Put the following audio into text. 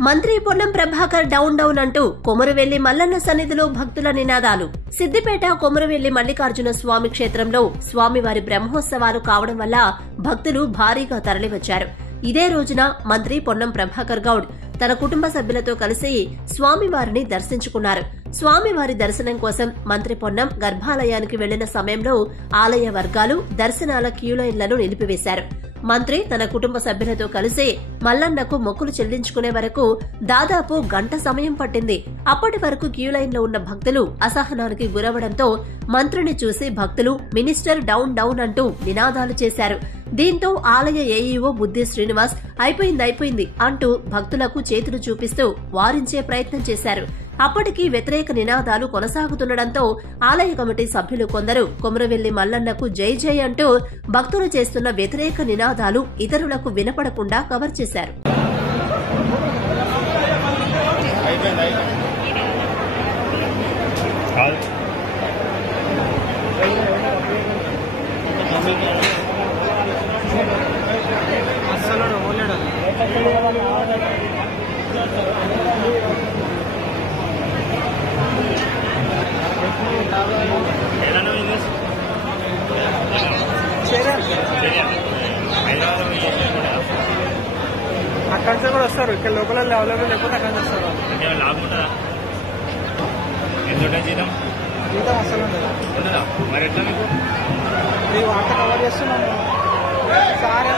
మంత్రి Ponnam Prabhakar down down అంటూ కొమురవెల్లి మల్లన్న సన్నిధిలో భక్తుల నినాదాలు. సిద్దిపేట కొమురవెల్లి మల్లికార్జున స్వామి క్షేత్రంలో స్వామివారి బ్రహ్మోత్సవాలు కావడం వల్ల భక్తులు భారీగా తరలివచ్చారు. ఇదే రోజున మంత్రి పొన్నం ప్రభాకర్ గౌడ్ తన కుటుంబ సభ్యులతో కలిసి స్వామివారిని దర్శించుకున్నారు. స్వామివారి దర్శనం కోసం మంత్రి పొన్నం గర్భాలయానికి వెళ్లిన సమయంలో ఆలయ వర్గాలు దర్శనాల క్యూలైన్లను నిలిపివేశారు. మంత్రి తన కుటుంబ సభ్యులతో కలిసి మల్లన్నకు మొక్కులు చెల్లించుకునే వరకు దాదాపు గంట సమయం పట్టింది. అప్పటి వరకు క్యూలైన్లో ఉన్న భక్తులు అసహనానికి గురవడంతో మంత్రిని చూసి భక్తులు మినిస్టర్ డౌన్ డౌన్ అంటూ నినాదాలు చేశారు. దీంతో ఆలయ ఏఈఓ బుద్ధి శ్రీనివాస్ అయిపోయింది అంటూ భక్తులకు చేతులు చూపిస్తూ వారించే ప్రయత్నం చేశారు. అప్పటికీ వ్యతిరేక నినాదాలు కొనసాగుతుండటంతో ఆలయ కమిటీ సభ్యులు కొందరు కొమురవెల్లి మల్లన్నకు జై జై అంటూ భక్తులు చేస్తున్న వ్యతిరేక నినాదాలు ఇతరులకు వినపడకుండా కవర్ చేశారు. అక్కడి నుంచి కూడా వస్తారు. ఇక్కడ లోపల అవైలబుల్ లేకపోతే అక్కడి నుంచి వస్తారు. లాభం ఉంటుందా? ఎంత జీతం? జీతం అసలు ఉండదా? మరి ఎట్లా మీకు వార్త కవర్ చేస్తున్నాము సార్.